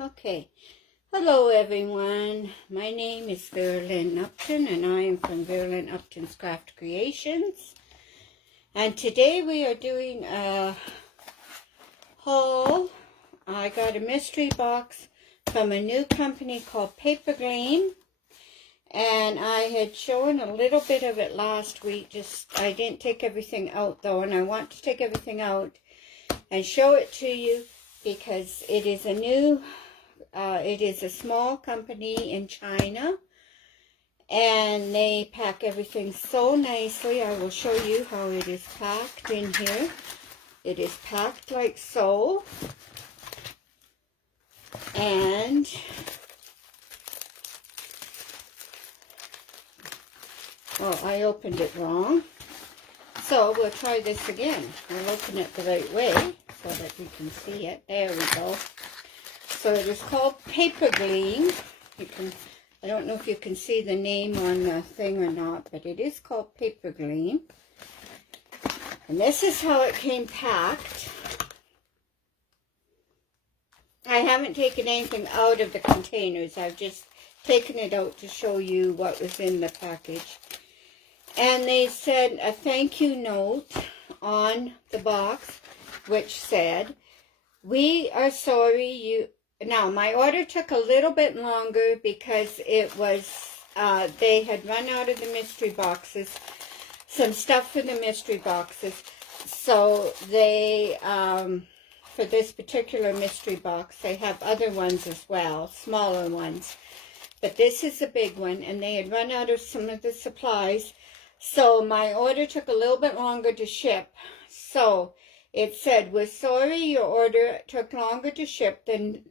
Okay, hello everyone. My name is Verlyn Upton and I am from Verlyn Upton's Craft Creations. And today we are doing a haul. I got a mystery box from a new company called Paper Gleam. And I had shown a little bit of it last week. I didn't take everything out though, and I want to take everything out and show it to you because it is a new it is a small company in China, and they pack everything so nicely. I will show you how it is packed in here. It is packed like so, and well, I opened it wrong, so we'll try this again. We'll open it the right way so that we can see it. There we go. So it is called Paper Gleam. I don't know if you can see the name on the thing or not, but it is called Paper Gleam. And this is how it came packed. I haven't taken anything out of the containers. I've just taken it out to show you what was in the package. And they said a thank you note on the box, which said, "We are sorry you..." Now, my order took a little bit longer because it was, they had run out of the mystery boxes, some stuff for the mystery boxes. So they, for this particular mystery box, they have other ones as well, smaller ones. But this is a big one, and they had run out of some of the supplies. So my order took a little bit longer to ship. So it said, "We're sorry your order took longer to ship than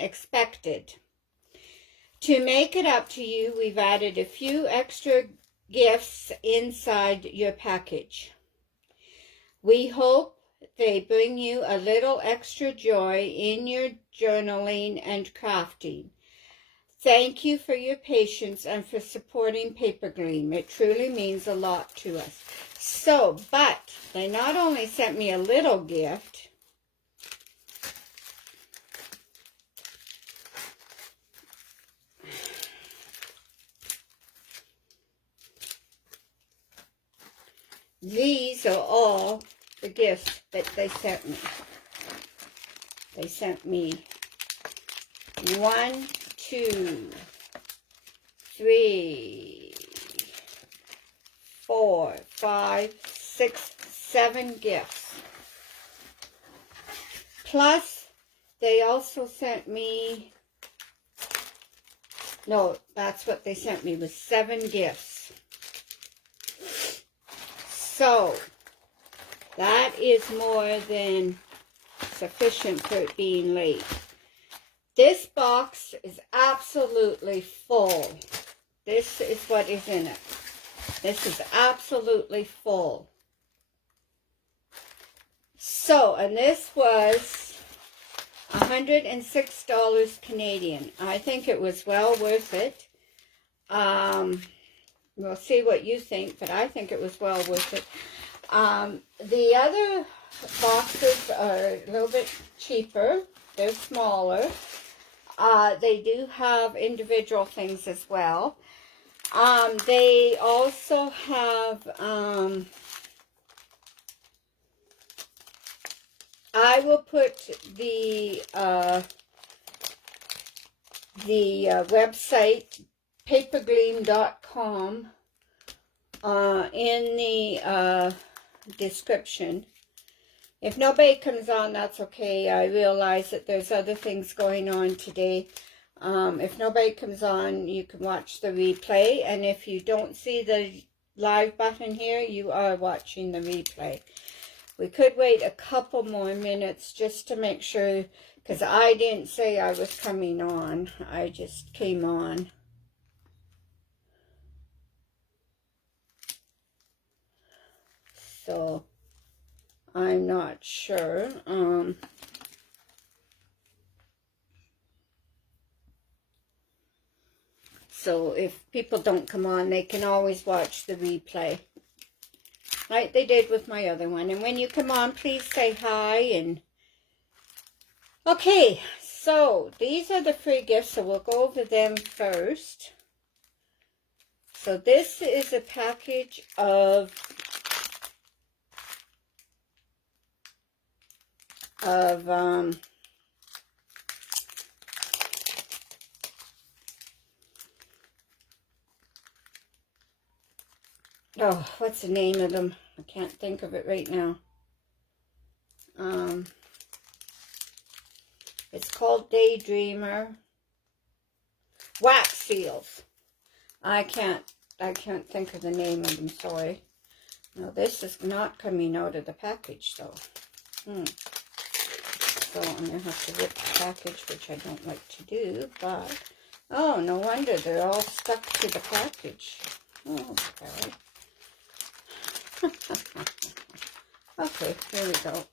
expected. To make it up to you, we've added a few extra gifts inside your package. We hope they bring you a little extra joy in your journaling and crafting. Thank you for your patience and for supporting Paper Gleam. It truly means a lot to us." So, but they not only sent me a little gift, these are all the gifts that they sent me. They sent me 1, 2, 3, 4, 5, 6, 7 gifts. Plus, they also sent me, no, that's what they sent me, was 7 gifts. So, that is more than sufficient for it being late. This box is absolutely full. This is what is in it. This is absolutely full. So, and this was $106 Canadian. I think it was well worth it. We'll see what you think, but I think it was well worth it. The other boxes are a little bit cheaper. They're smaller. They do have individual things as well. They also have, I will put the website, papergleam.com, in the description. If nobody comes on, that's okay. I realize that there's other things going on today. If nobody comes on, you can watch the replay. And if you don't see the live button here, you are watching the replay. We could wait a couple more minutes just to make sure, because I didn't say I was coming on. I just came on. So, I'm not sure. So if people don't come on, they can always watch the replay. Like they did with my other one. And when you come on, please say hi. And okay, So, these are the free gifts, so we'll go over them first. So, this is a package of oh, what's the name of them? I can't think of it right now. It's called Daydreamer. Wax seals. I can't think of the name of them, sorry. Now, this is not coming out of the package, though. So, I'm going to have to rip the package, which I don't like to do, but... Oh, no wonder they're all stuck to the package. Oh, okay. Okay, here we go.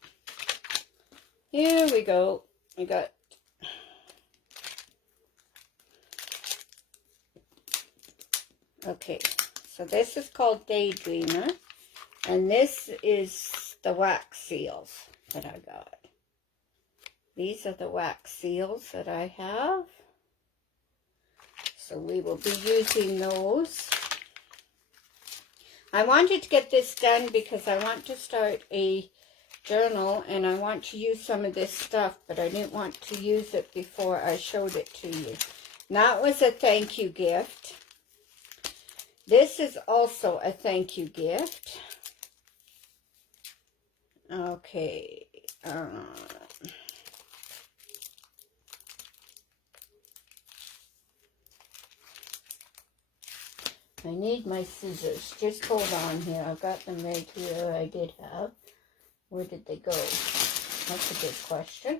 Here we go. We got... Okay, so this is called Daydreamer, and this is the wax seals that I got. These are the wax seals that I have. So we will be using those. I wanted to get this done because I want to start a journal and I want to use some of this stuff, but I didn't want to use it before I showed it to you. And that was a thank you gift. This is also a thank you gift. Okay. I need my scissors. Just hold on here. I've got them right here. I did have. Where did they go? That's a good question.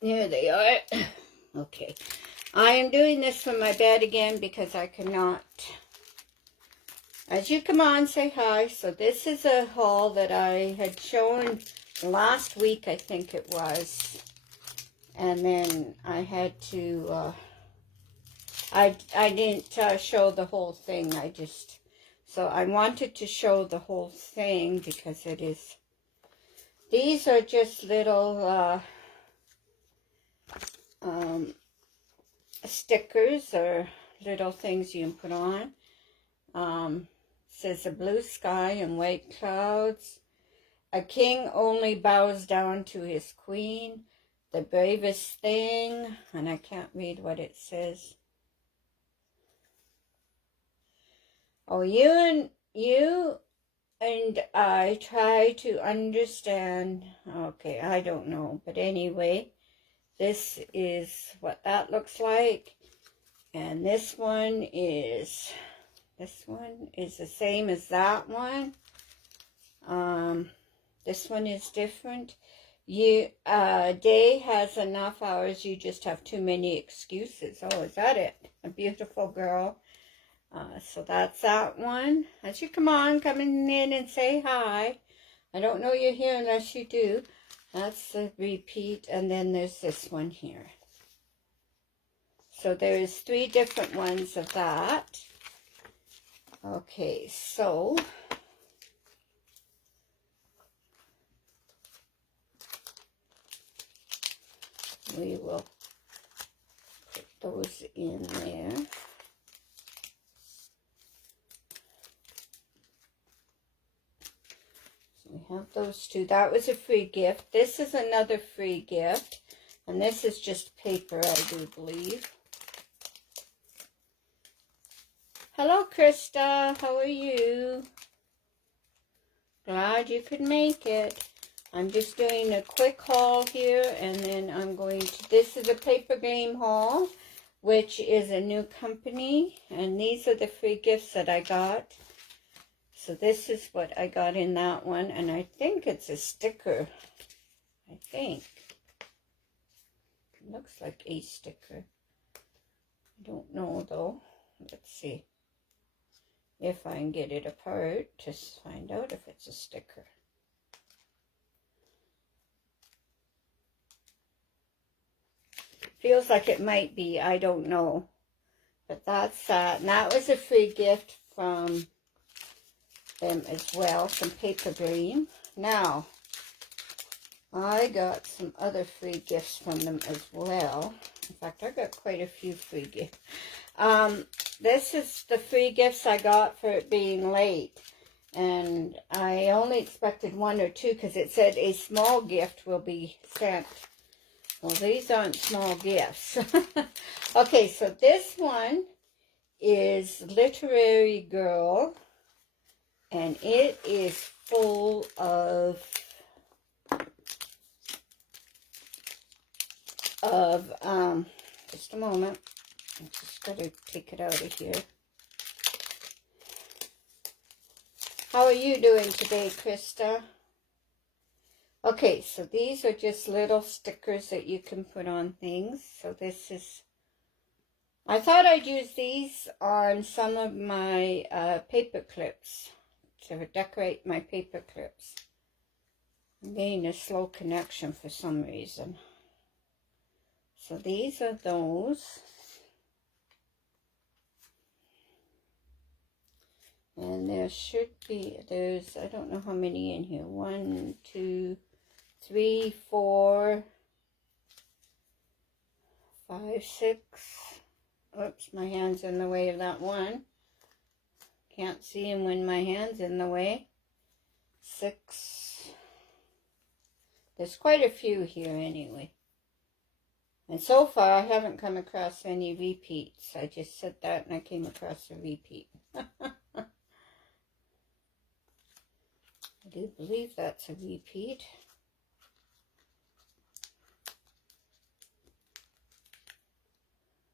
Here they are. Okay. I am doing this from my bed again because I cannot. As you come on, say hi. So this is a haul that I had shown last week, I think it was. And then I had to, I didn't show the whole thing. So I wanted to show the whole thing because it is, these are just little, stickers or little things you can put on. Says a blue sky and white clouds. A king only bows down to his queen. The bravest thing. And I can't read what it says. Oh, you and I try to understand. Okay, I don't know. But anyway, this is what that looks like. And this one is the same as that one. This one is different. Day has enough hours. You just have too many excuses. Oh, is that it? A beautiful girl. So that's that one. As you come in and say hi. I don't know you're here unless you do. That's the repeat. And then there's this one here. So there's 3 different ones of that. Okay, so we will put those in there. So we have those 2. That was a free gift. This is another free gift. And this is just paper, I do believe. Hello, Krista. How are you? Glad you could make it. I'm just doing a quick haul here, and then I'm going to... This is a Paper Gleam haul, which is a new company, and these are the free gifts that I got. So this is what I got in that one, and I think it's a sticker. I think. It looks like a sticker. I don't know, though. Let's see if I can get it apart to find out if it's a sticker. Feels like it might be, I don't know. But that's that. And that was a free gift from them as well, some paper green. Now, I got some other free gifts from them as well. In fact, I got quite a few free gifts. This is the free gifts I got for it being late. And I only expected 1 or 2 because it said a small gift will be sent. Well, these aren't small gifts. Okay, so this one is Literary Girl. And it is full of just a moment. I'm just going to take it out of here. How are you doing today, Krista? Okay, so these are just little stickers that you can put on things. So this is, I thought I'd use these on some of my paper clips to decorate my paper clips. I'm getting a slow connection for some reason. So these are those. And there should be, I don't know how many in here. 1, 2, 3, 4, 5, 6. Oops, my hand's in the way of that one. Can't see him when my hand's in the way. 6. There's quite a few here anyway. And so far, I haven't come across any repeats. I just said that and I came across a repeat. I do believe that's a repeat.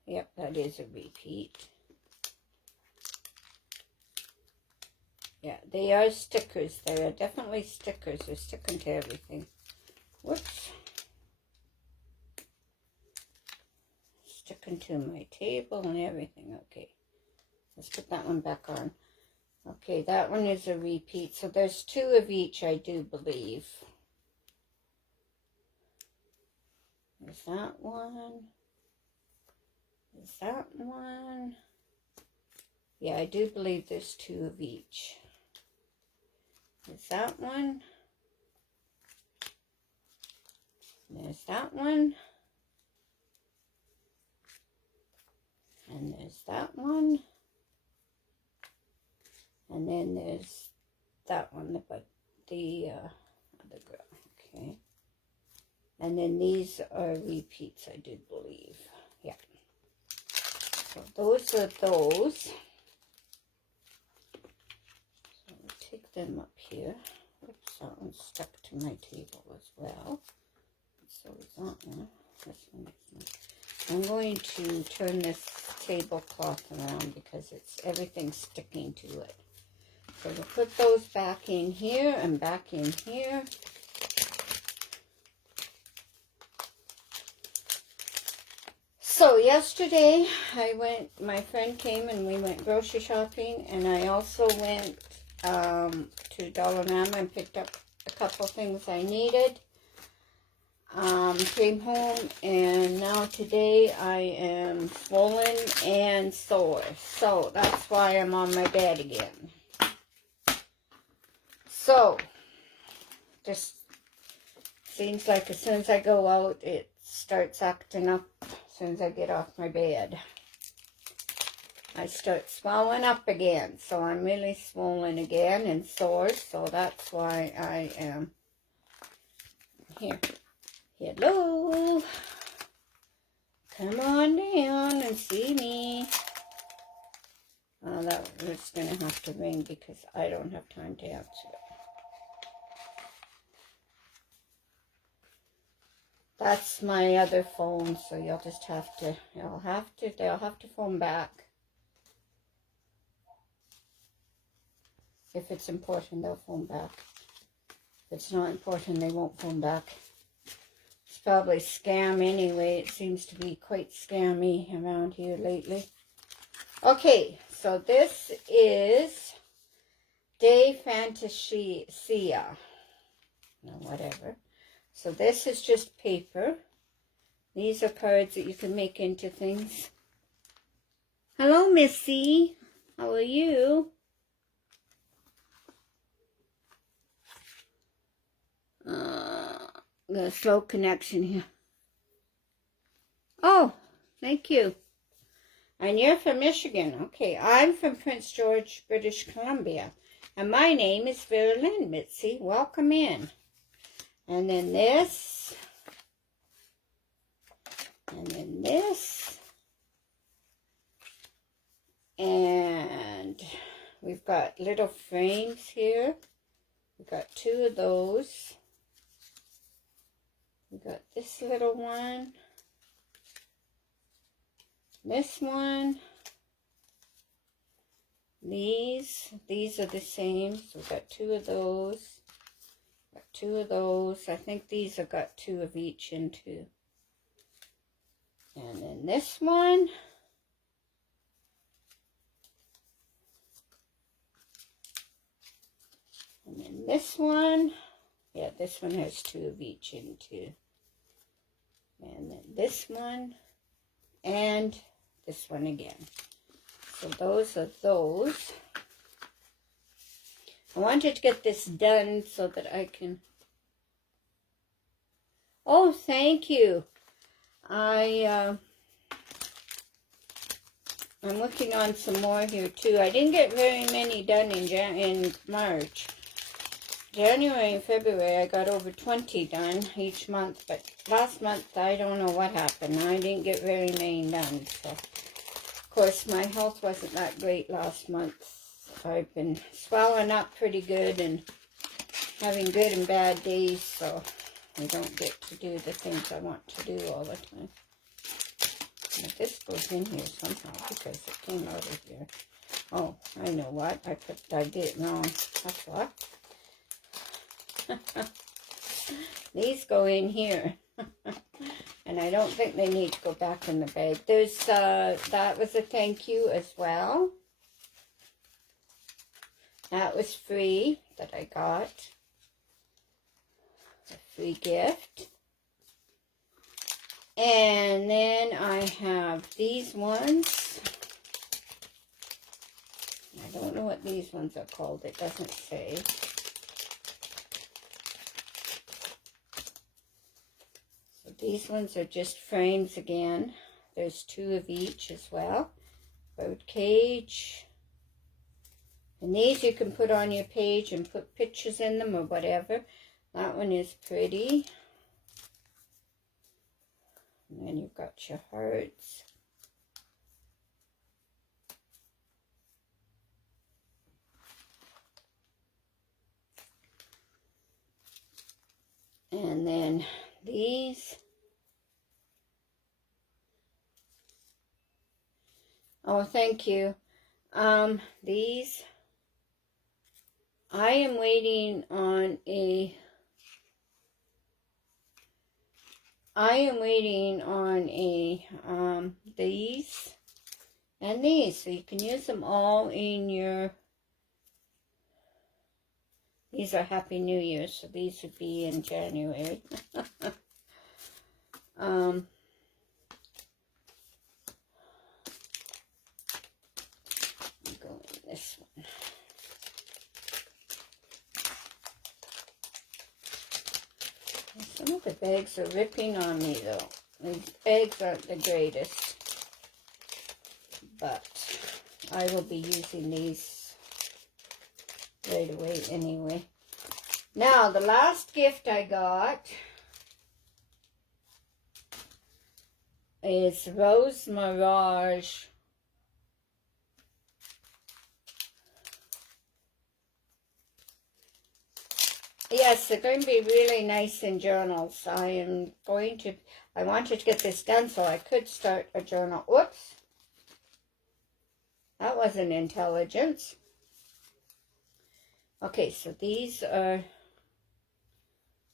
Yep, that is a repeat. Yeah, they are stickers. They are definitely stickers. They're sticking to everything. Whoops. Sticking to my table and everything. Okay. Let's put that one back on. Okay, that one is a repeat. So there's 2 of each, I do believe. There's that one. There's that one. Yeah, I do believe there's 2 of each. There's that one. There's that one. And there's that one. And then there's that one, but the other girl, okay. And then these are repeats, I do believe. Yeah. So those are those. So we'll take them up here. Oops, that one's stuck to my table as well. So is that one. This one. I'm going to turn this tablecloth around because everything's sticking to it. So we'll put those back in here and back in here. So yesterday my friend came and we went grocery shopping, and I also went to Dollarama and picked up a couple things I needed. Came home, and now today I am swollen and sore. So that's why I'm on my bed again. So, just seems like as soon as I go out, it starts acting up as soon as I get off my bed. I start swelling up again. So I'm really swollen again and sore. So that's why I am here. Hello. Come on down and see me. Oh, that was going to have to ring because I don't have time to answer it. That's my other phone, so you'll just have to, they'll have to phone back. If it's important, they'll phone back. If it's not important, they won't phone back. It's probably scam anyway. It seems to be quite scammy around here lately. Okay, so this is De Fantasia. No, whatever. So this is just paper. These are cards that you can make into things. Hello, Missy. How are you? The slow connection here. Oh, thank you. And you're from Michigan. Okay, I'm from Prince George, British Columbia. And my name is Vera Lynn Mitzi. Welcome in. And then this. And then this. And we've got little frames here. We've got 2 of those. We've got this little one. This one. These are the same. So we've got 2 of those. Got 2 of those. I think these have got 2 of each in too. And then this one. And then this one. Yeah, this one has 2 of each in too. And then this one. And this one again. So those are those. I wanted to get this done so that I can... Oh, thank you. I'm working on some more here too. I didn't get very many done in March. January and February I got over 20 done each month, but last month I don't know what happened. I didn't get very many done. So, of course, my health wasn't that great last month. I've been swelling up pretty good and having good and bad days, so I don't get to do the things I want to do all the time. But this goes in here somehow because it came out of here. Oh, I know what. I did it wrong. That's what. These go in here. And I don't think they need to go back in the bag. There's, that was a thank you as well. That was free that I got. A free gift. And then I have these ones. I don't know what these ones are called. It doesn't say. So these ones are just frames again. There's 2 of each as well. Bird cage. And these you can put on your page and put pictures in them or whatever. That one is pretty. And then you've got your hearts. And then these. Oh, thank you. These. I am waiting on these and these. So you can use them all in your, these are Happy New Year, so these would be in January. Go in this one. Some of the bags are ripping on me though. These bags aren't the greatest. But I will be using these right away anyway. Now, the last gift I got is Rose Mirage. Yes, they're going to be really nice in journals. I wanted to get this done so I could start a journal. Whoops. That wasn't intelligence. Okay, so these are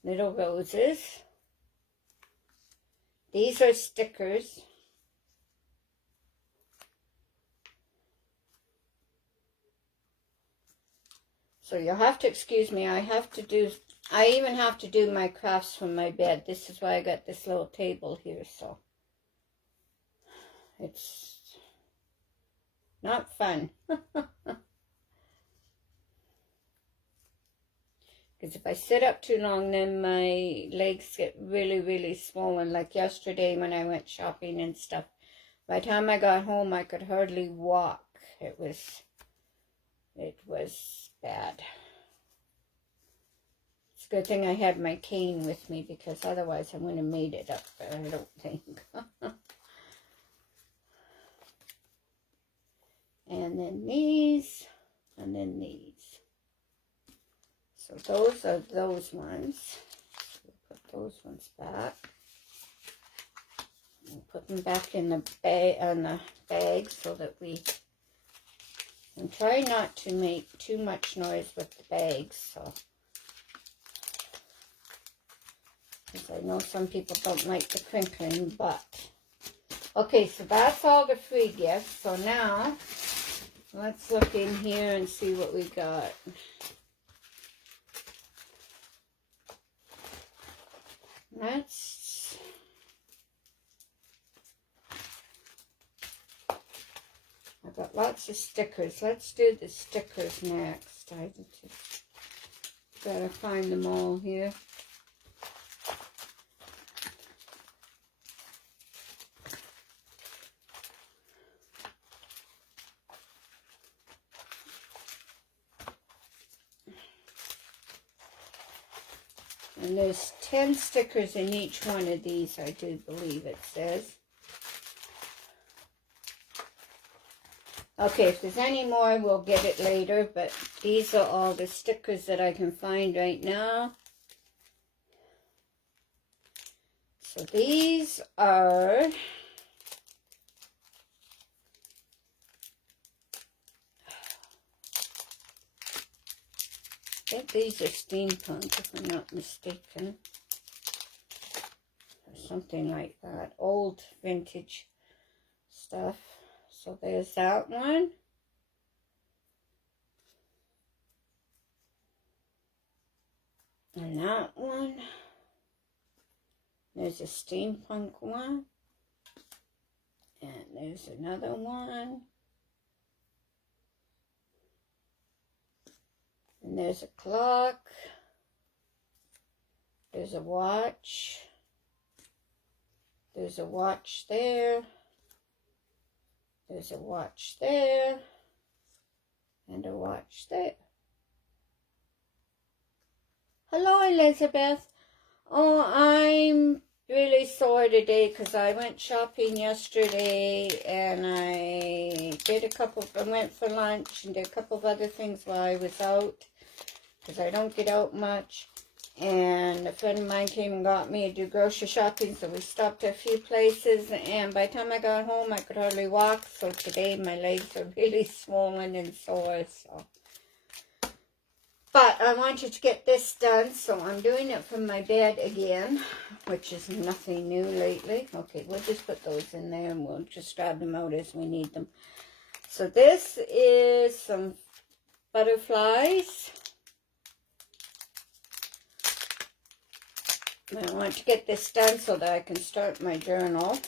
little roses. These are stickers. So you'll have to excuse me. I even have to do my crafts from my bed. This is why I got this little table here, so it's not fun. Because if I sit up too long, then my legs get really, really swollen. Like yesterday when I went shopping and stuff. By the time I got home, I could hardly walk. It was bad. It's a good thing I had my cane with me, because otherwise I wouldn't have made it up there, I don't think. And then these, and then these. So those are those ones. So we'll put those ones back. We'll put them back in the bag so that we can try not to make too much noise with the bags. So, because I know some people don't like the crinkling, but okay. So that's all the free gifts. So now let's look in here and see what we got. I've got lots of stickers. Let's do the stickers next. I just gotta find them all here. And there's 10 stickers in each one of these, I do believe it says. Okay, if there's any more, we'll get it later, but these are all the stickers that I can find right now. So these are... I think these are steampunk, if I'm not mistaken. Or something like that. Old vintage stuff. So there's that one. And that one. There's a steampunk one. And there's another one. And there's a clock. There's a watch. There's a watch there. There's a watch there. And a watch there. Hello, Elizabeth. Oh, I'm really sore today because I went shopping yesterday and I went for lunch and did a couple of other things while I was out, because I don't get out much. And a friend of mine came and got me to do grocery shopping, so we stopped at a few places, and by the time I got home I could hardly walk. So today my legs are really swollen and sore. So, but I wanted to get this done, so I'm doing it from my bed again, which is nothing new lately. Okay, we'll just put those in there and we'll just grab them out as we need them. So this is some butterflies. I want to get this done so that I can start my journal.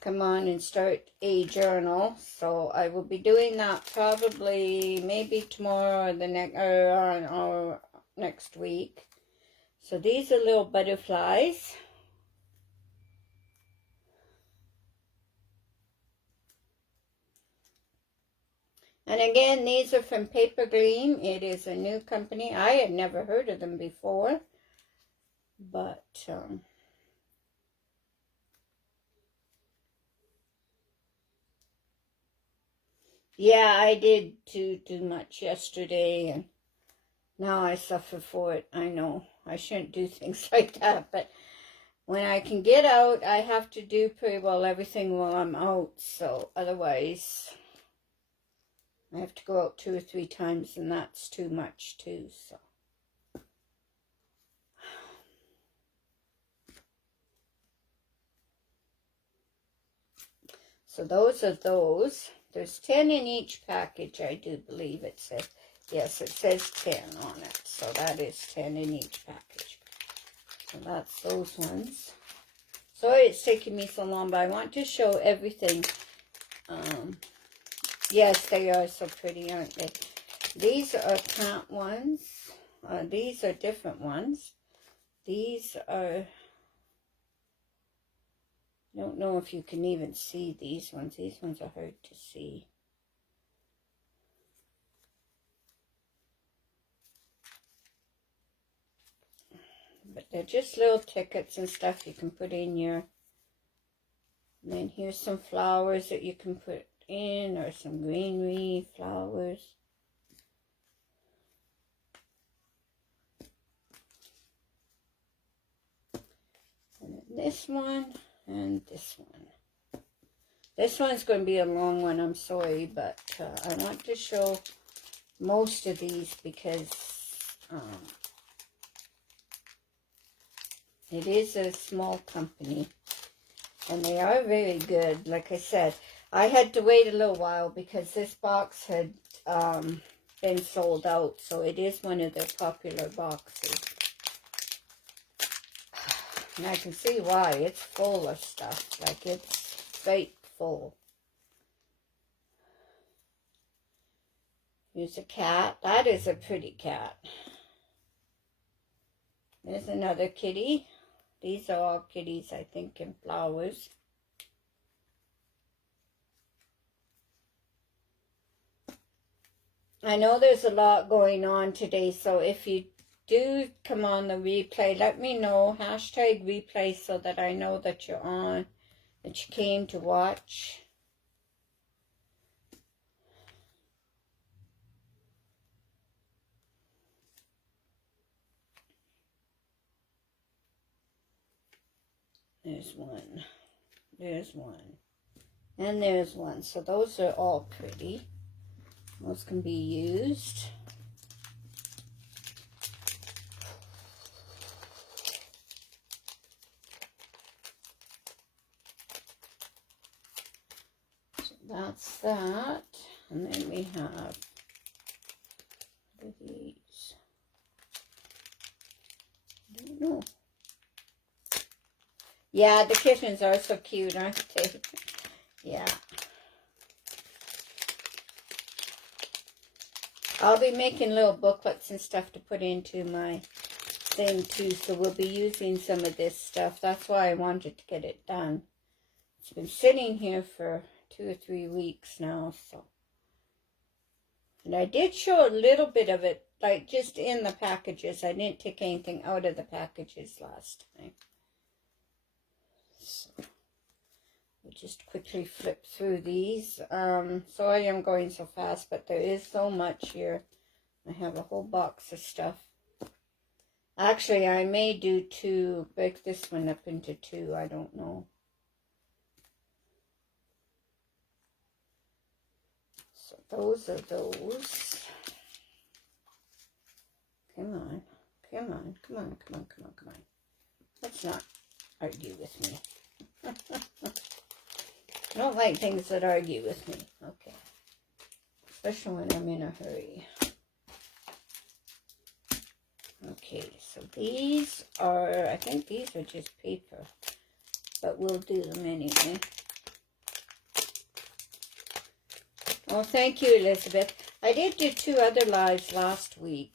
Come on and start a journal. So I will be doing that probably maybe tomorrow or the next week. So these are little butterflies. And again, these are from Paper Gleam. It is a new company. I had never heard of them before. But, yeah, I did too much yesterday, and now I suffer for it. I know I shouldn't do things like that, but when I can get out, I have to do pretty well everything while I'm out. So otherwise, I have to go out 2 or 3 times, and that's too much too. So those are those. There's 10 in each package, I do believe it says. Yes, it says 10 on it. So that is 10 in each package. So that's those ones. Sorry it's taking me so long, but I want to show everything. Yes, they are so pretty, aren't they? These are cat ones. these are different ones. These are, I don't know if you can even see these ones. These ones are hard to see. But they're just little tickets and stuff you can put in your, and then here's some flowers that you can put in, or some greenery flowers. And then this one and this one. This one's going to be a long one, I'm sorry, but I want to show most of these because it is a small company and they are very good. Like I said, I had to wait a little while because this box had been sold out, so it is one of their popular boxes. And I can see why. It's full of stuff. Like, it's straight full. Here's a cat. That is a pretty cat. There's another kitty. These are all kitties, I think, in flowers. I know there's a lot going on today, so if you do come on the replay, let me know. Hashtag replay so that I know that you're on, that you came to watch. There's one. There's one. And there's one. So those are all pretty. Those can be used. So that's that. And then we have these. I don't know. Yeah, the kittens are so cute, aren't they? Yeah. I'll be making little booklets and stuff to put into my thing too, so we'll be using some of this stuff. That's why I wanted to get it done. It's been sitting here for 2 or 3 weeks now, so. And I did show a little bit of it, like just in the packages. I didn't take anything out of the packages last time. So, we'll just quickly flip through these. Sorry I'm going so fast, but there is so much here. I have a whole box of stuff. Actually, I may do 2, break this one up into 2, I don't know. So those are those. Come on, come on, come on, come on, come on, come on. Let's not argue with me. I don't like things that argue with me. Okay. Especially when I'm in a hurry. Okay, so these are, I think these are just paper. But we'll do them anyway. Well, thank you, Elizabeth. I did do 2 other lives last week.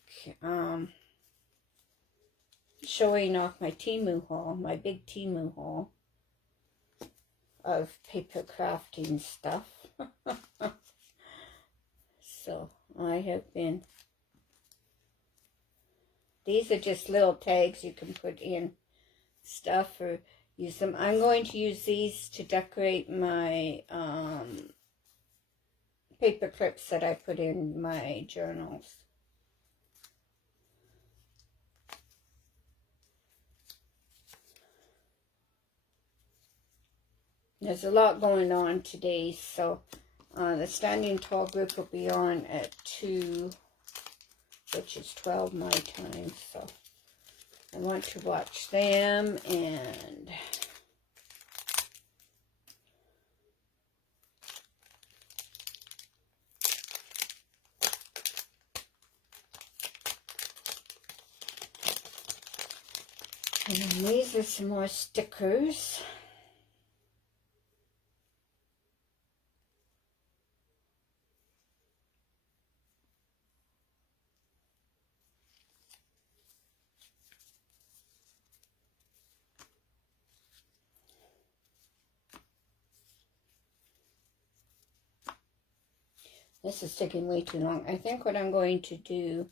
Showing off my Temu haul, my big Temu haul of paper crafting stuff. So I have been, these are just little tags you can put in stuff or use them. I'm going to use these to decorate my paper clips that I put in my journals. There's a lot going on today, so the Standing Tall group will be on at 2, which is 12 my time, so I want to watch them. And then these are some more stickers. This is taking way too long. I think what I'm going to do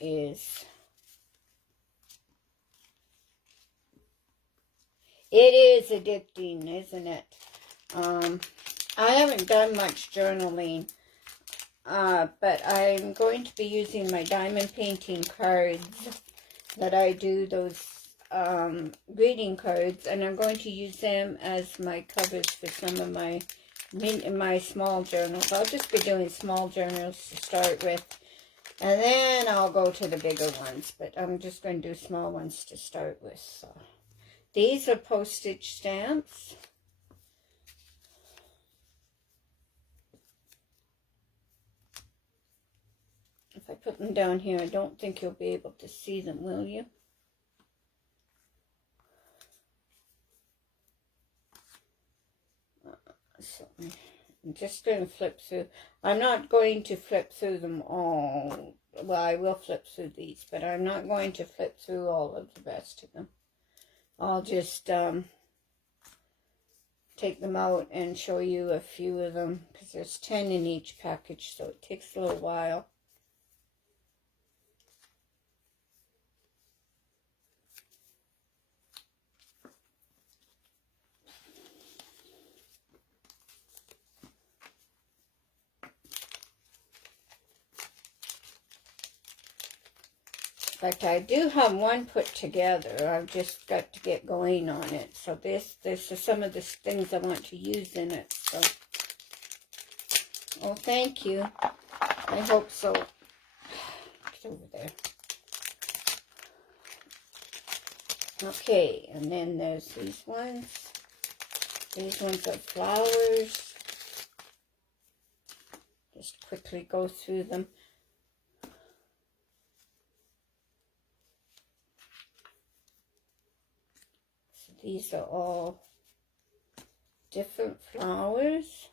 is, it is addicting, isn't it? I haven't done much journaling, but I'm going to be using my diamond painting cards that I do, those greeting cards, and I'm going to use them as my covers for some of my small journals. I'll just be doing small journals to start with, and then I'll go to the bigger ones, but I'm just going to do small ones to start with. So these are postage stamps. If I put them down here, I don't think you'll be able to see them, will you? So I'm just going to flip through. I'm not going to flip through them all. Well, I will flip through these, but I'm not going to flip through all of the rest of them. I'll just take them out and show you a few of them, because there's 10 in each package, so it takes a little while. In fact, I do have one put together. I've just got to get going on it. So this is some of the things I want to use in it. So, oh, thank you. I hope so. Get over there. Okay, and then there's these ones. These ones are flowers. Just quickly go through them. These are all different flowers.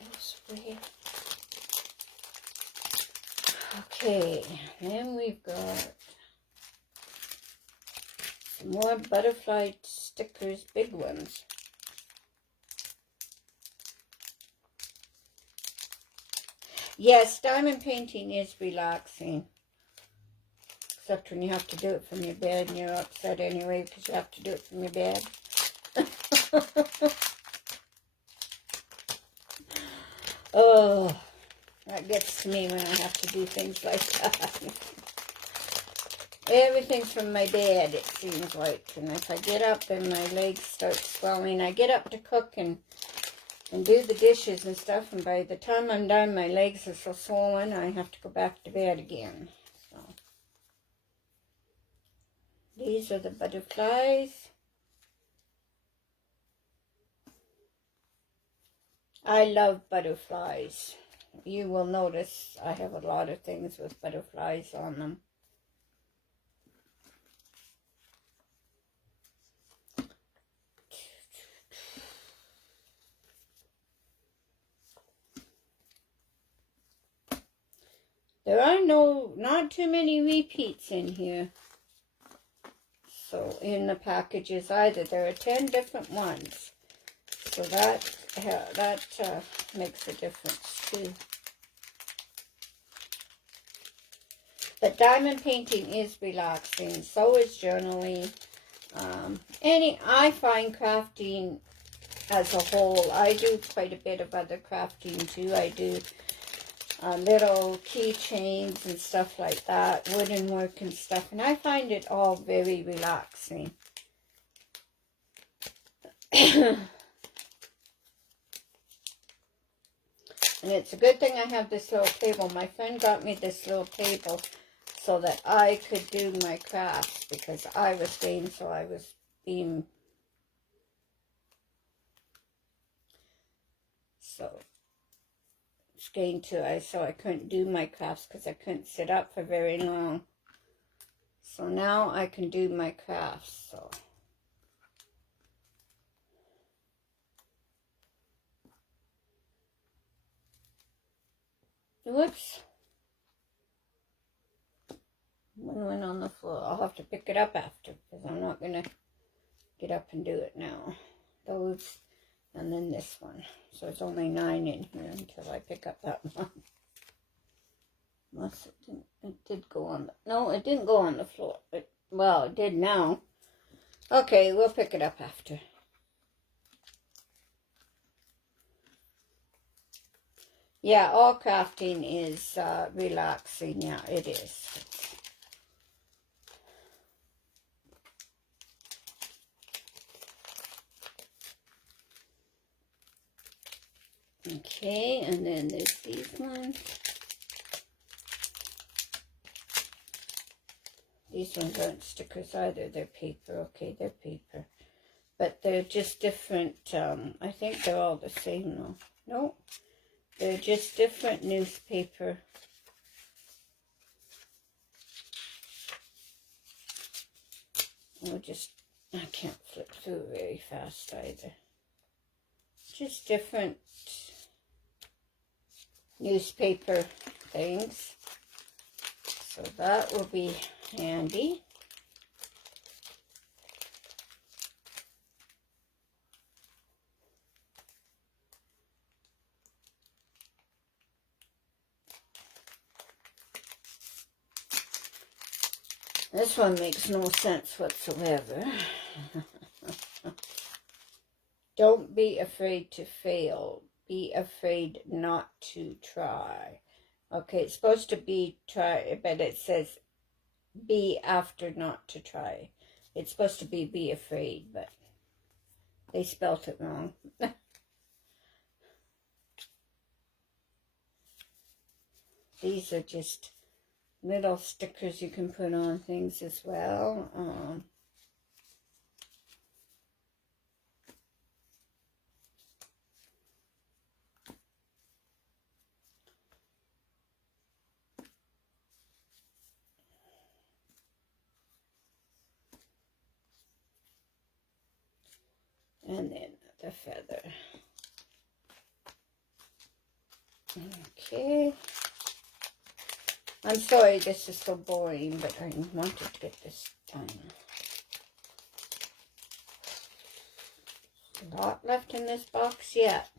This way. Okay, then we've got more butterfly stickers, big ones. Yes, diamond painting is relaxing. Except when you have to do it from your bed and you're upset anyway because you have to do it from your bed. Oh, that gets to me when I have to do things like that. Everything's from my bed, it seems like. And if I get up, then my legs start swelling. I get up to cook and do the dishes and stuff, and by the time I'm done, my legs are so swollen, I have to go back to bed again. So these are the butterflies. I love butterflies. You will notice I have a lot of things with butterflies on them. There are not too many repeats in here. So in the packages either. There are 10 different ones. So that makes a difference too. But diamond painting is relaxing. So is journaling. I find crafting as a whole. I do quite a bit of other crafting too. I do little keychains and stuff like that, wooden work and stuff, and I find it all very relaxing. And it's a good thing I have this little table. My friend got me this little table so that I could do my crafts, because I was lame, so I was being... So I couldn't do my crafts because I couldn't sit up for very long. So now I can do my crafts. So Whoops. One went on the floor. I'll have to pick it up after because I'm not going to get up and do it now. Those, and then this one. So it's only 9 in here until I pick up that one. Unless it did go on the, no, it didn't go on the floor. Well, it did now. Okay, we'll pick it up after. Yeah, all crafting is relaxing. Yeah, it is. Okay, and then there's these ones. These ones aren't stickers either. They're paper. Okay, they're paper. But they're just different. I think they're all the same though. No, they're just different newspaper. I can't flip through very fast either. Just different newspaper things. So that will be handy. This one makes no sense whatsoever. Don't be afraid to fail. Be afraid not to try. Okay, it's supposed to be try, but it says be after not to try. It's supposed to be afraid, but they spelt it wrong. These are just little stickers you can put on things as well. And then the feather. Okay. I'm sorry this is so boring, but I wanted to get this done. A lot left in this box yet.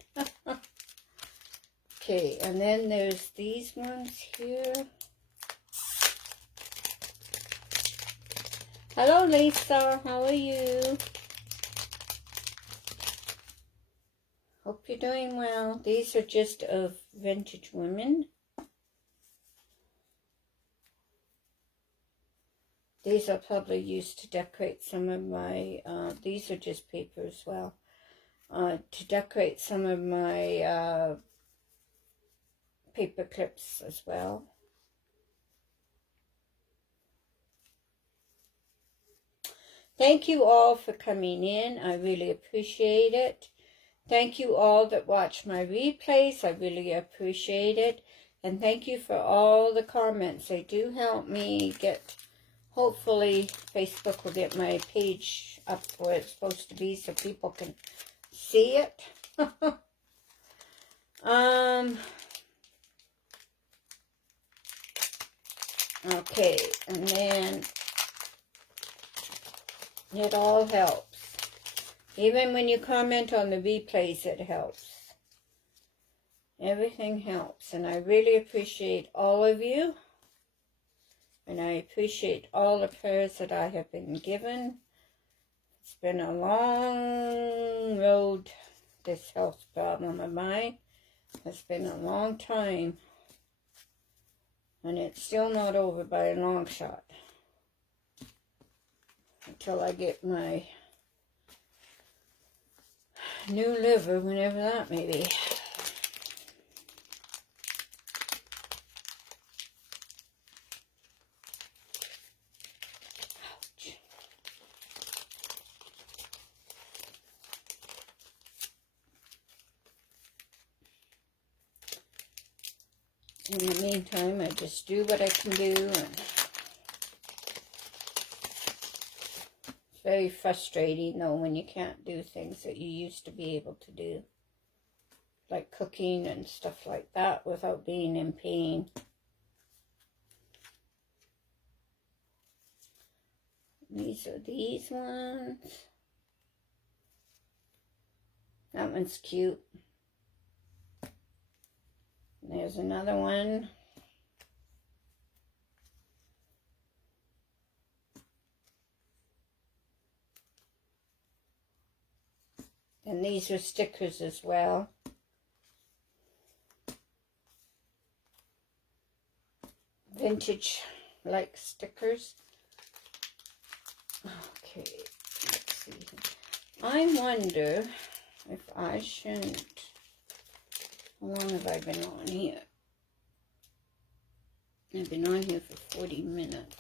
Okay, and then there's these ones here. Hello, Lisa. How are you? Hope you're doing well. These are just of Vintage Women. These I'll probably use to decorate some of my, these are just paper as well, to decorate some of my paper clips as well. Thank you all for coming in. I really appreciate it. Thank you all that watch my replays. I really appreciate it. And thank you for all the comments. They do help me get... Hopefully, Facebook will get my page up where it's supposed to be so people can see it. Okay, and then it all helps. Even when you comment on the replays, it helps. Everything helps, and I really appreciate all of you. And I appreciate all the prayers that I have been given. It's been a long road, this health problem of mine. It's been a long time. And it's still not over by a long shot. Until I get my new liver, whenever that may be. In the meantime, I just do what I can do, and it's very frustrating, though, when you can't do things that you used to be able to do. like cooking and stuff like that without being in pain. These are these ones. That one's cute. There's another one. And these are stickers as well. Vintage like stickers. Okay, let's see. I wonder if I shouldn't. How long have I been on here? I've been on here for 40 minutes.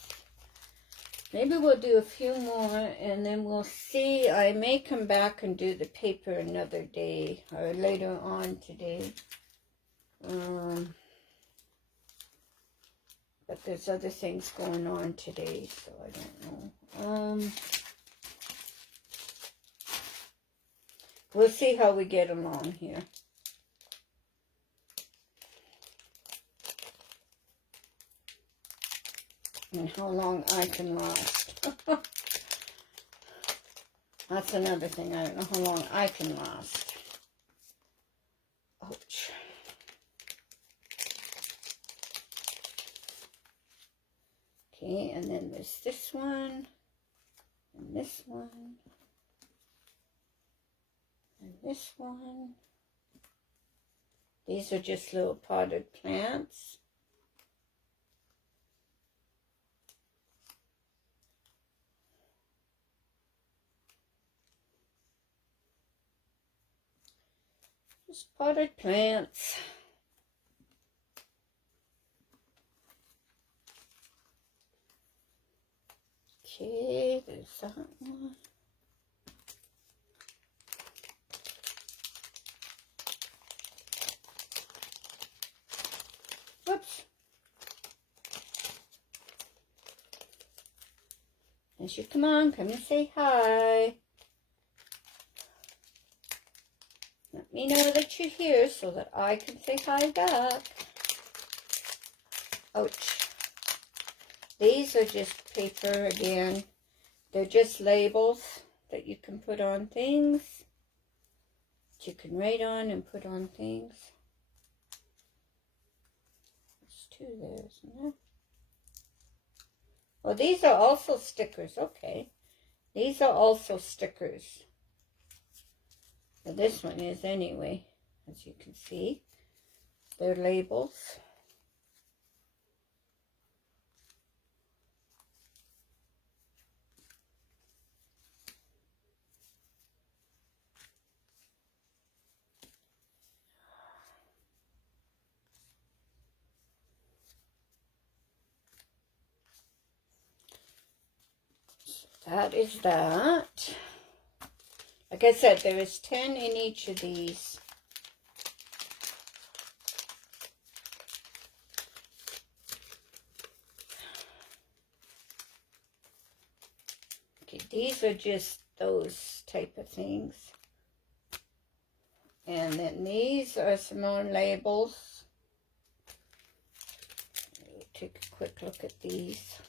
Maybe we'll do a few more and then we'll see. I may come back and do the paper another day or later on today. But there's other things going on today, so I don't know. We'll see how we get along here. And how long I can last. That's another thing. I don't know how long I can last. Ouch. Okay, and then there's this one, and this one, and this one. These are just little potted plants. Just potted plants. Okay, there's that one. Whoops. And you come on, come and say hi. Let me know that you're here so that I can say hi back. Ouch. These are just paper again. They're just labels that you can put on things. That you can write on and put on things. There's two there, isn't there? Oh, these are also stickers. Okay. These are also stickers. Well, this one is anyway, as you can see. They're labels. So that is that. Like I said, there is 10 in each of these. Okay, these are just those type of things. And then these are some more labels. Take a quick look at these.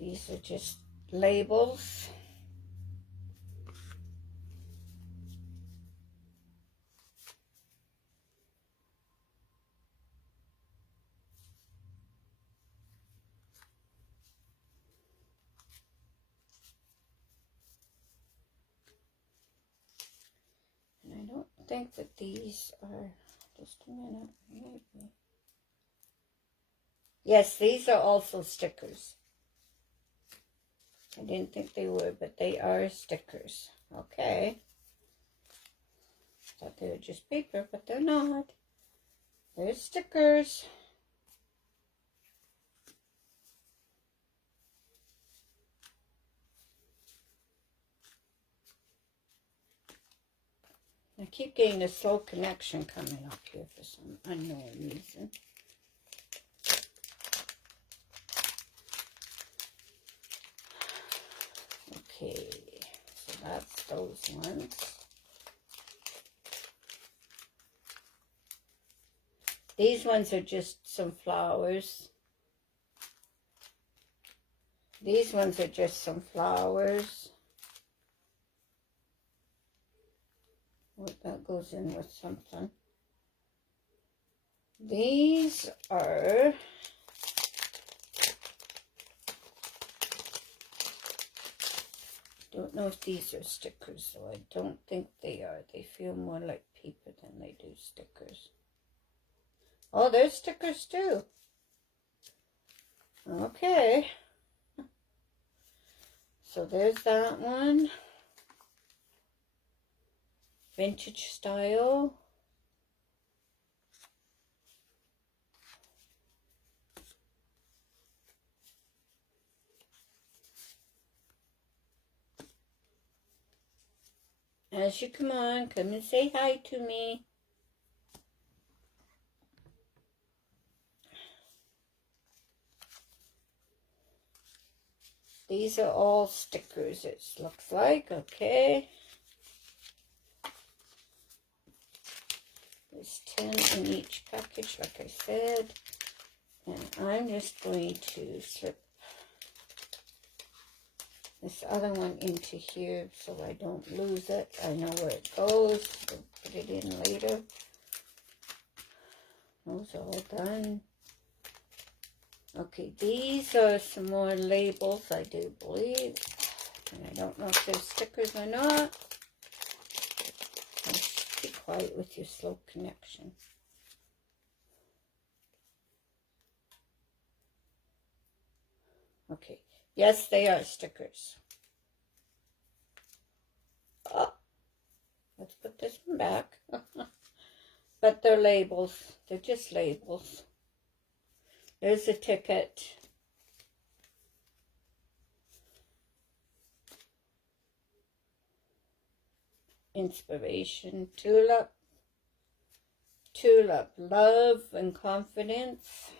These are just labels. And I don't think that these are, just a minute, maybe. Yes, these are also stickers. I didn't think they were, but they are stickers. Okay. Thought they were just paper, but they're not. They're stickers. I keep getting a slow connection coming up here for some unknown reason. Okay, so that's those ones. These ones are just some flowers. These ones are just some flowers. What, that goes in with something. These are don't know if these are stickers, so I don't think they are. They feel more like paper than they do stickers. Oh, there's stickers too. Okay. So there's that one. Vintage style. As you come on, come and say hi to me. These are all stickers, it looks like. Okay. There's 10 in each package, like I said. And I'm just going to slip this other one into here so I don't lose it. I know where it goes. We'll put it in later. Those are all done. Okay, these are some more labels, I do believe. And I don't know if they're stickers or not. Be quiet with your slow connection. Okay, yes, they are stickers. Oh, let's put this one back. But they're labels. They're just labels. There's a ticket. Inspiration. Tulip. Tulip. Love and confidence.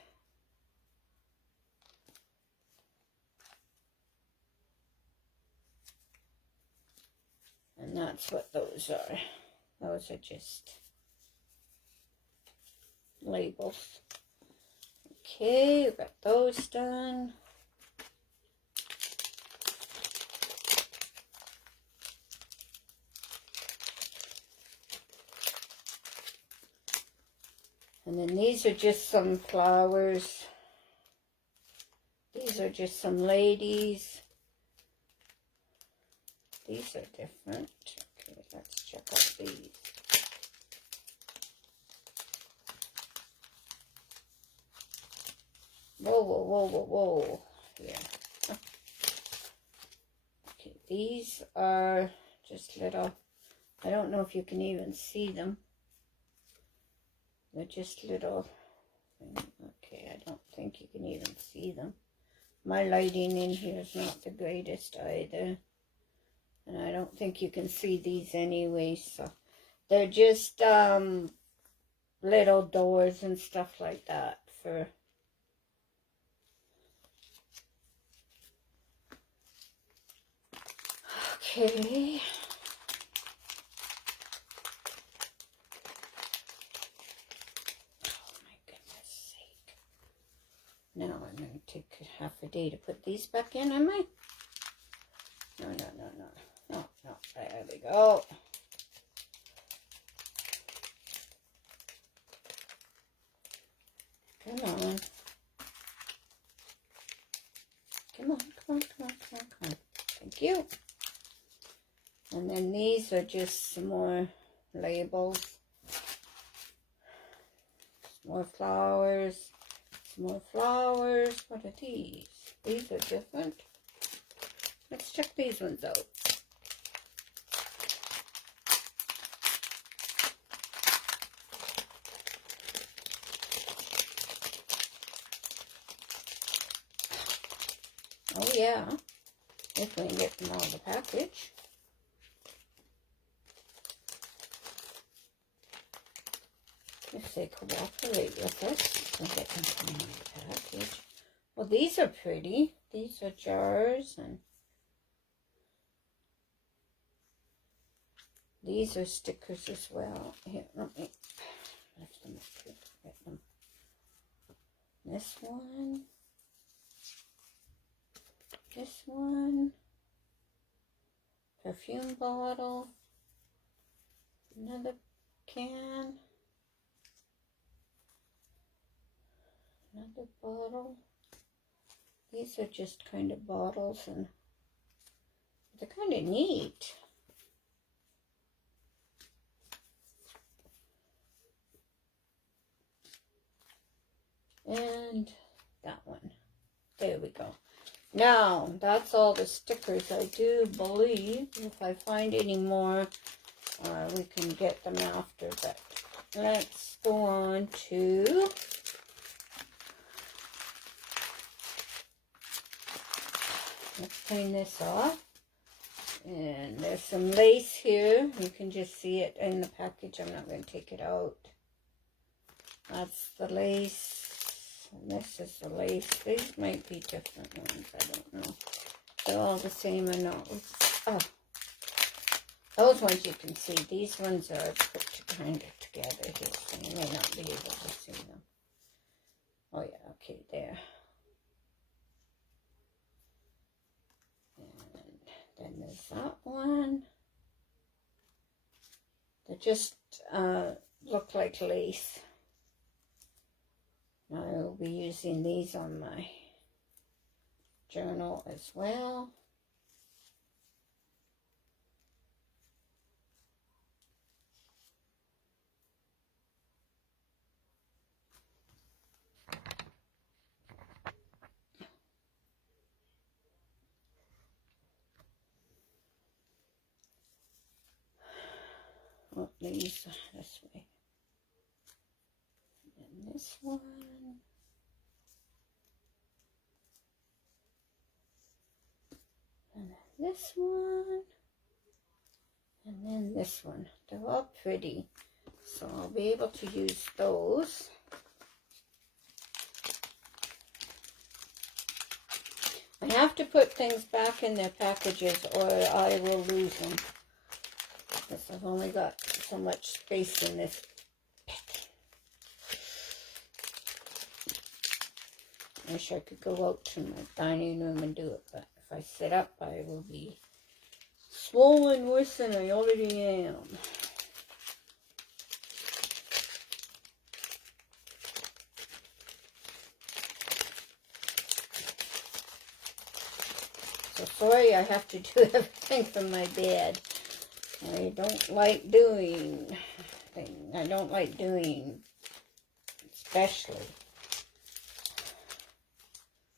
And that's what those are. Those are just labels. Okay, we've got those done. And then these are just some flowers. These are just some ladies. These are different. Okay, let's check out these. Whoa, whoa, whoa, whoa, whoa. Yeah. Okay, these are just little, I don't know if you can even see them. They're just little, okay, I don't think you can even see them. My lighting in here is not the greatest either. And I don't think you can see these anyway, so they're just little doors and stuff like that for okay. Oh my goodness sake. Now I'm going to take half a day to put these back in, am I? No, no, no, no. No, no. There we go. Come on. Come on, come on, come on, come on, come on. Thank you. And then these are just some more labels. Some more flowers. Some more flowers. What are these? These are different. Let's check these ones out. Oh yeah, if we can get them out of the package. If they cooperate with us, we'll get them from out of the package. Well, these are pretty. These are jars and These are stickers as well. Here, let me lift them up here. Get them. This one. This one. Perfume bottle. Another can. Another bottle. These are just kind of bottles, and they're kind of neat. And that one. There we go. Now, that's all the stickers. I do believe if I find any more, we can get them after. But let's go on to let's clean this off. And there's some lace here. You can just see it in the package. I'm not going to take it out. That's the lace. And this is the lace. These might be different ones. I don't know. They're all the same or not. Oh, those ones you can see. These ones are put kind of together here, so you may not be able to see them. Oh yeah, okay, there. And then there's that one. They just look like lace. I will be using these on my journal as well. Oh, these this way. And this one. And then this one. And then this one. They're all pretty. So I'll be able to use those. I have to put things back in their packages or I will lose them. Because I've only got so much space in this pit. I wish I could go out to my dining room and do it, but if I sit up, I will be swollen worse than I already am. So sorry I have to do everything from my bed. I don't like doing things. I don't like doing, especially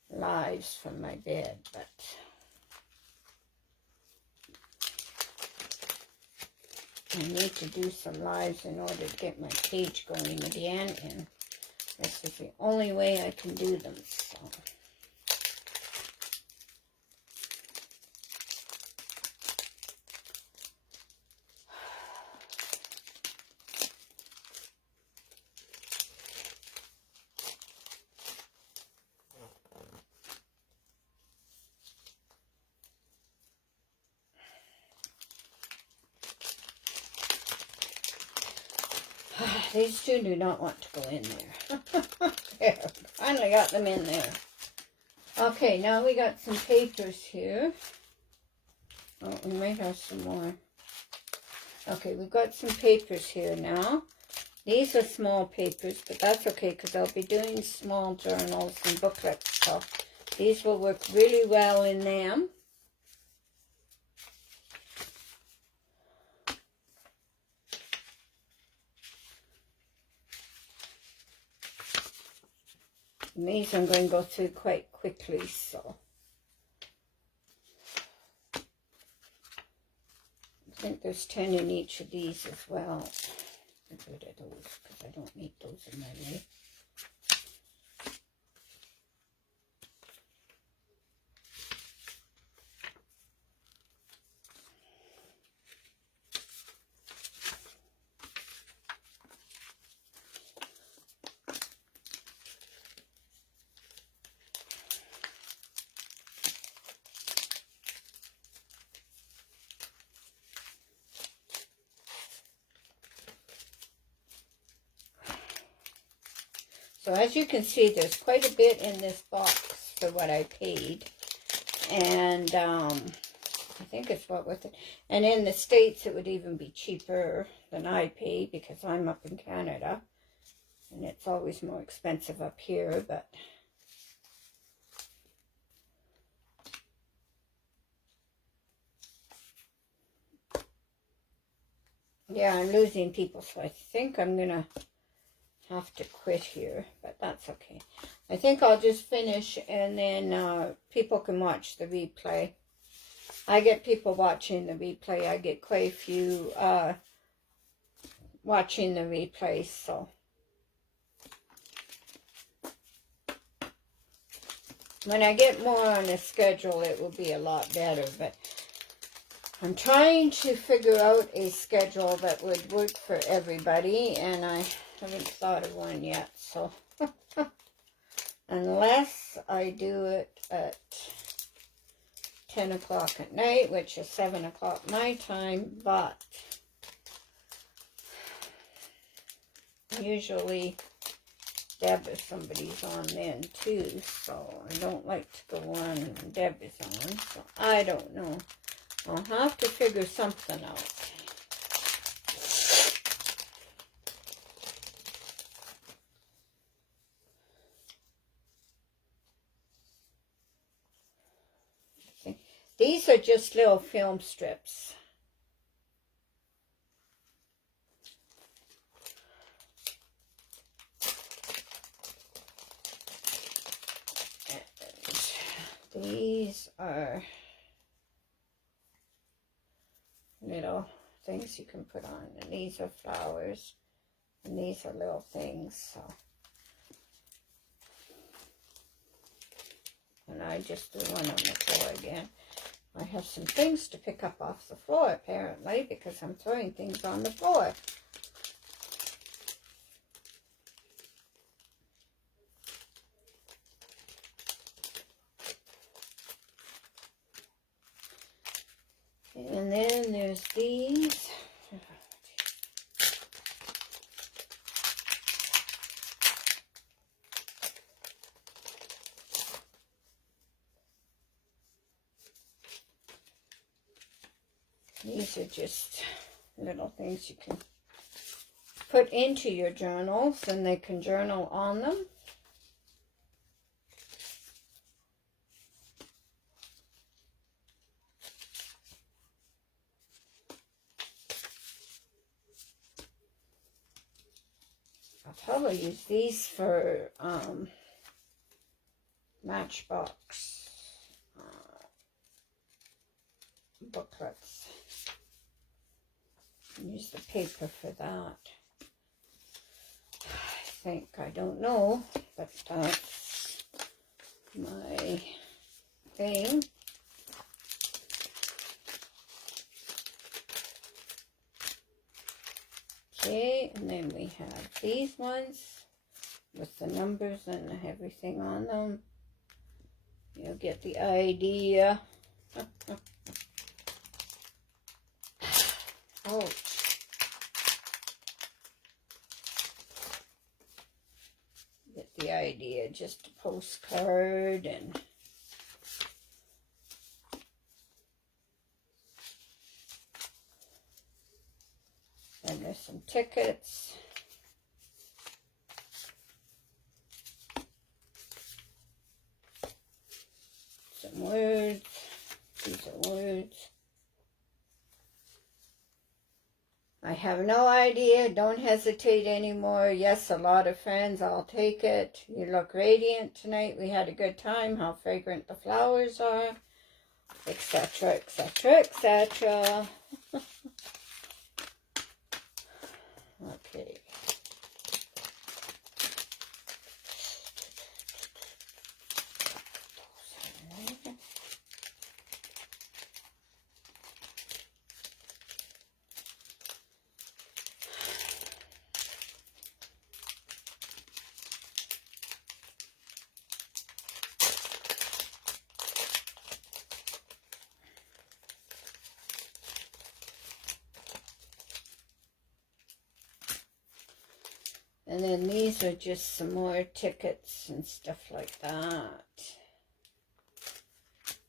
lives from my bed, but I need to do some lives in order to get my page going again, and this is the only way I can do them. So. These two do not want to go in there. There, finally got them in there. Okay, now we got some papers here. Oh, we might have some more. Okay, we've got some papers here now. These are small papers, but that's okay because I'll be doing small journals and booklets, so these will work really well in them. And these I'm going to go through quite quickly, so I think there's 10 in each of these as well. Get rid of those because I don't need those in my way. So as you can see, there's quite a bit in this box for what I paid. And I think it's what with it. And in the States, it would even be cheaper than I pay because I'm up in Canada. And it's always more expensive up here, but... yeah, I'm losing people, so I think I'm going to have to quit here, but that's okay. I think I'll just finish, and then people can watch the replay. I get people watching the replay. I get quite a few watching the replay, so... when I get more on the schedule, it will be a lot better, but... I'm trying to figure out a schedule that would work for everybody, and I haven't thought of one yet, so unless I do it at 10 o'clock at night, which is 7 o'clock my time, but usually Deb or somebody's on then too, so I don't like to go on when Deb is on, so I don't know. I'll have to figure something out. These are just little film strips. And these are little things you can put on, and these are flowers, and these are little things, so. And I just threw one on the floor again. I have some things to pick up off the floor, apparently, because I'm throwing things on the floor. And then there's these. These are just little things you can put into your journals, and they can journal on them. I'll probably use these for Matchbox booklets. Use the paper for that. I don't know, but that's my thing. Okay, and then we have these ones with the numbers and everything on them. You'll get the idea. Ouch. Get the idea, just a postcard and there's some tickets. Some words. These are words. I have no idea. Don't hesitate anymore. Yes, a lot of friends. I'll take it. You look radiant tonight. We had a good time. How fragrant the flowers are. Etc., etc., etc. Okay. And then these are just some more tickets and stuff like that.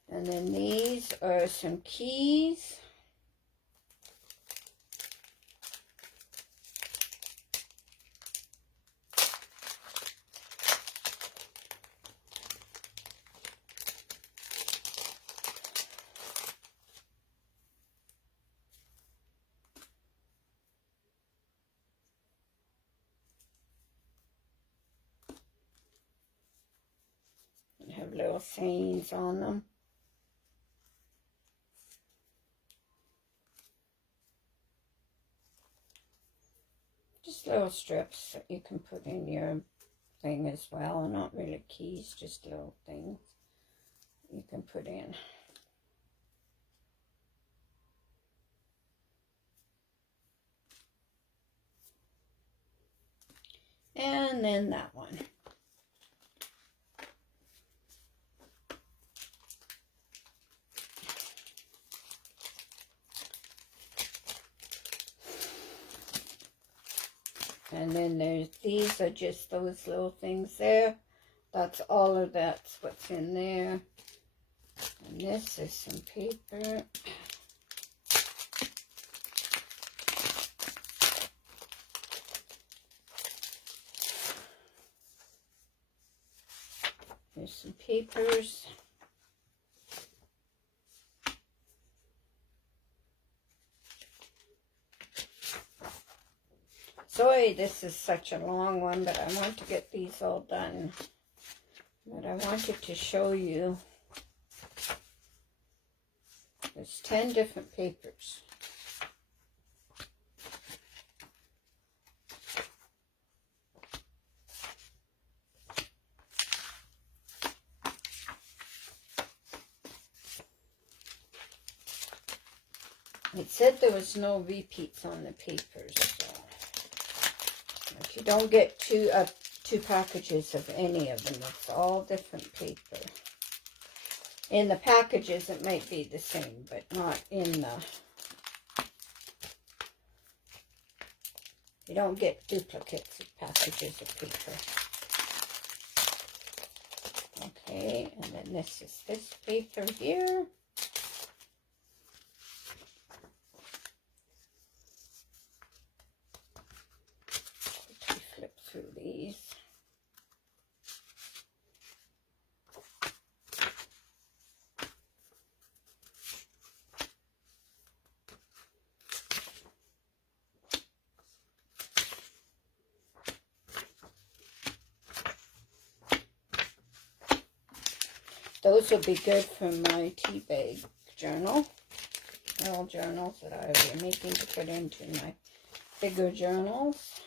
And then these are some keys. And have little sayings on them. Just little strips that you can put in your thing as well. Not really keys, just little things you can put in. And then that one. And then there's, these are just those little things there. That's all of that's what's in there. And this is some paper. There's some papers. Sorry, this is such a long one, but I want to get these all done. But I wanted to show you. There's 10 different papers. It said there was no repeats on the papers, so if you don't get two packages of any of them, it's all different paper. In the packages, it might be the same, but not in the... You don't get duplicates of packages of paper. Okay, and then this is this paper here. Flip through these. Those will be good for my tea bag journal. Little journals that I will be making to put into my bigger journals.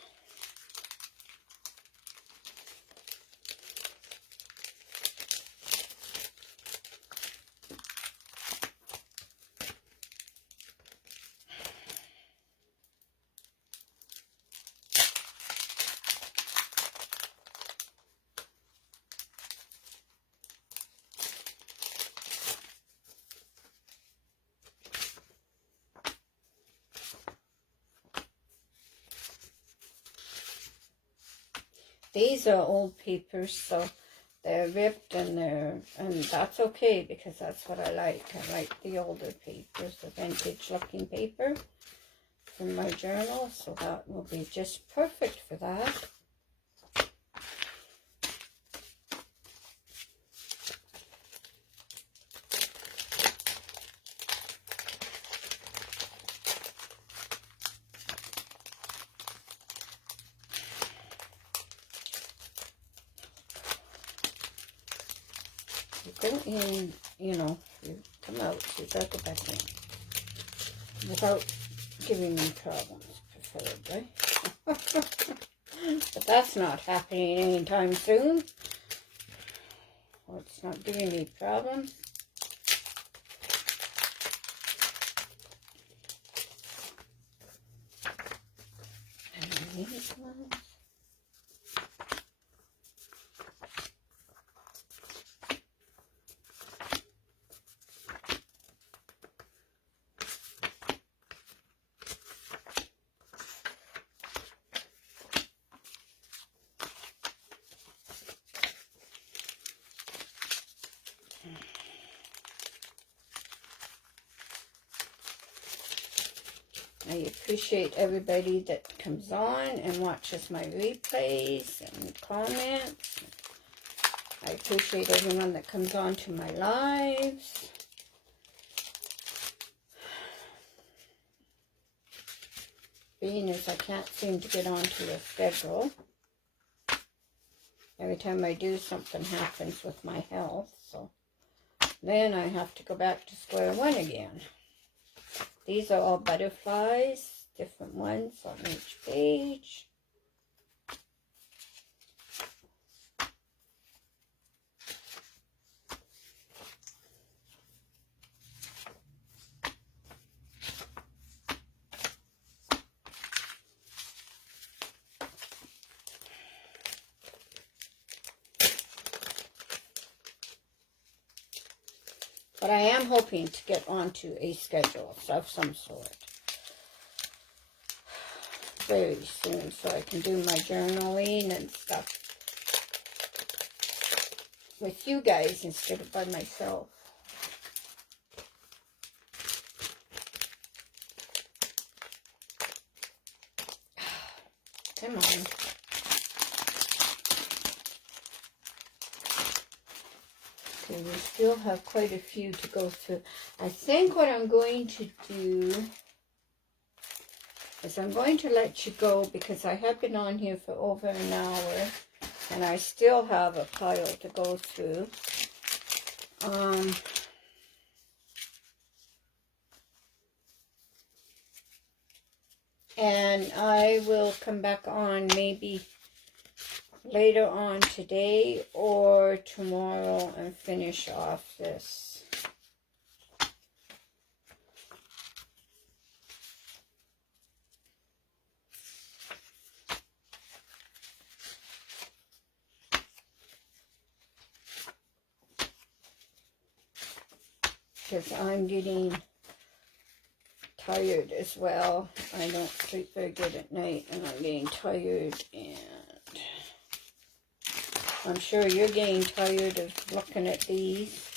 These are old papers, so they're ripped and that's okay because that's what I like. I like the older papers, the vintage looking paper from my journal, so that will be just perfect for that. Go in, you know, you come out, so you gotta go back in without giving me problems, preferably. But that's not happening anytime soon. Well, it's not giving me problems. And these ones. I appreciate everybody that comes on and watches my replays and comments. I appreciate everyone that comes on to my lives. Being as I can't seem to get onto a schedule. Every time I do, something happens with my health. So then I have to go back to square one again. These are all butterflies, different ones on each page. But I am hoping to get onto a schedule of some sort very soon, so I can do my journaling and stuff with you guys instead of by myself. Come on. Okay, we still have quite a few to go through. I think what I'm going to do is I'm going to let you go because I have been on here for over an hour and I still have a pile to go through. And I will come back on maybe later on today or tomorrow and finish off this. Because I'm getting tired as well. I don't sleep very good at night and I'm getting tired, and I'm sure you're getting tired of looking at these.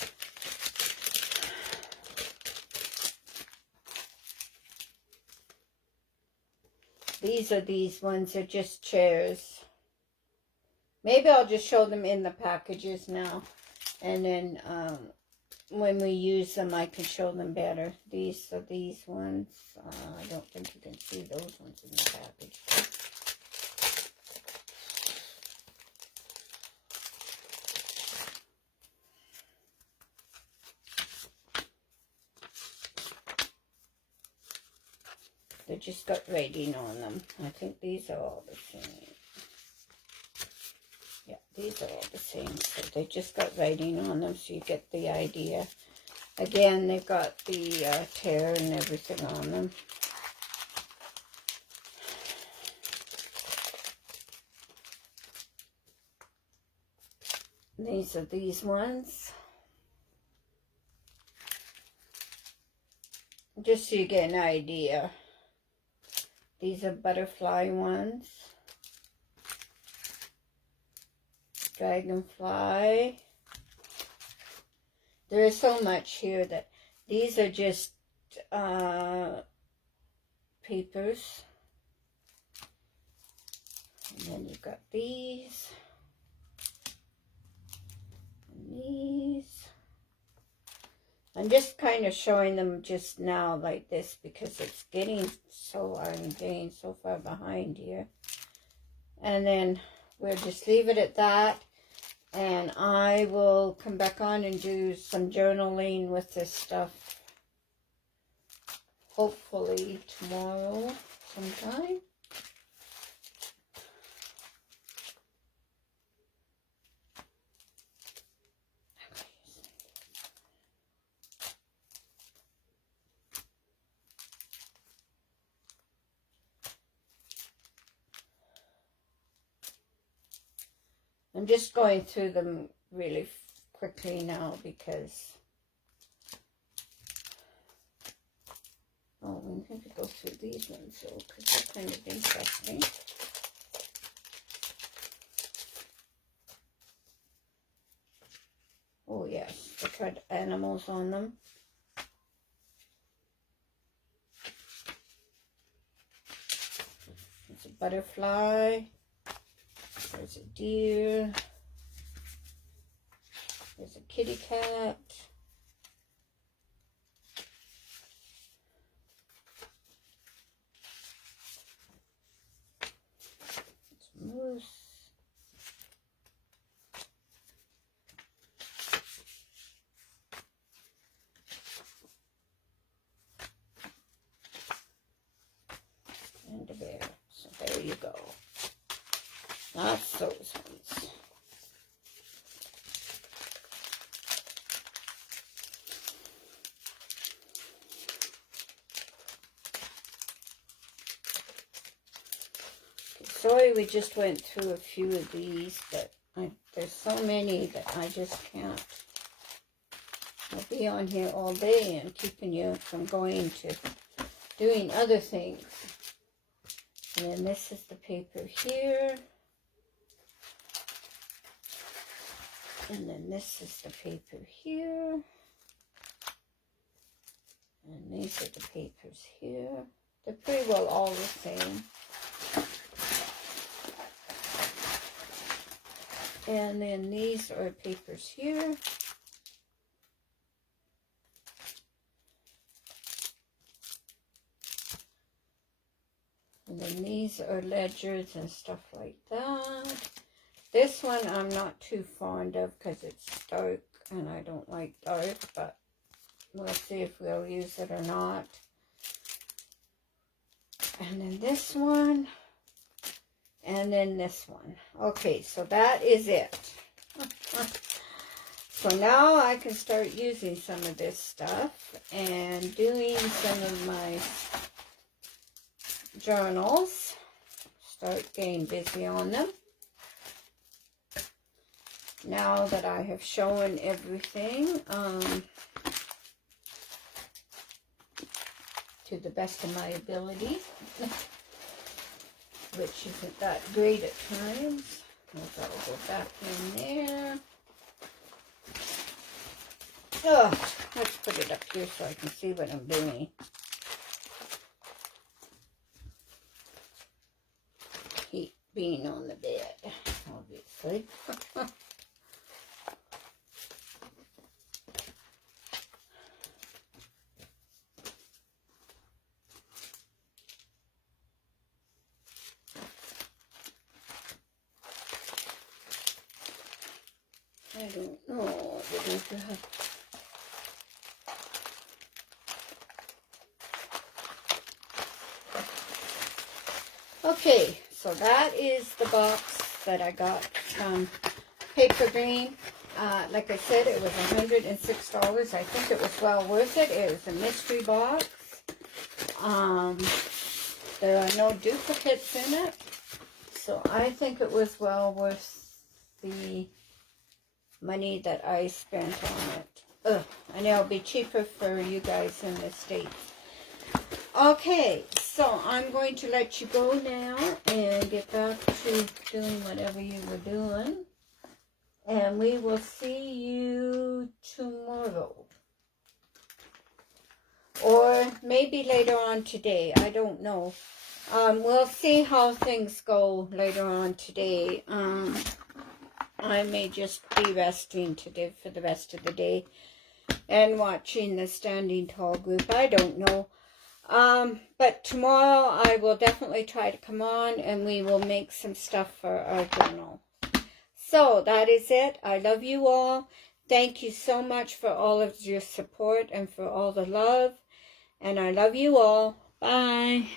These ones are just chairs. Maybe I'll just show them in the packages now, and then when we use them I can show them better. These are these ones. I don't think you can see those ones in the package. They just got writing on them. I think these are all the same. Yeah, these are all the same. So they just got writing on them, so you get the idea. Again, they've got the tear and everything on them. These are these ones. Just so you get an idea. These are butterfly ones. Dragonfly. There is so much here that these are just papers. And then you've got these. And these. I'm just kind of showing them just now like this because it's getting so, I'm getting so far behind here. And then we'll just leave it at that. And I will come back on and do some journaling with this stuff. Hopefully tomorrow sometime. I'm just going through them really quickly now because I'm going to go through these ones so because they're kind of interesting. Oh yes, they got animals on them. butterfly. There's a deer. There's a kitty cat. It's a moose. And a bear. So there you go. That's those ones. Sorry, we just went through a few of these, but there's so many that I just can't. I'll be on here all day and keeping you from going to doing other things. And then this is the paper here. And then this is the paper here. And these are the papers here. They're pretty well all the same. And then these are papers here. And then these are ledgers and stuff like that. This one I'm not too fond of because it's dark and I don't like dark, but we'll see if we'll use it or not. And then this one. And then this one. Okay, so that is it. So now I can start using some of this stuff and doing some of my journals. Start getting busy on them. Now that I have shown everything to the best of my ability, which isn't that great at times. I'll go back in there. Oh, let's put it up here so I can see what I'm doing. Hate being on the bed, obviously. I don't know what to do. Okay, so that is the box that I got from Paper Green. Like I said, it was $106. I think it was well worth it. It was a mystery box. There are no duplicates in it. So I think it was well worth the money that I spent on it. And it'll be cheaper for you guys in the States. Okay, so I'm going to let you go now and get back to doing whatever you were doing. And we will see you tomorrow. Or maybe later on today. I don't know. We'll see how things go later on today. I may just be resting today for the rest of the day and watching the Standing Tall group. I don't know. But tomorrow I will definitely try to come on and we will make some stuff for our journal. So that is it. I love you all. Thank you so much for all of your support and for all the love. And I love you all. Bye.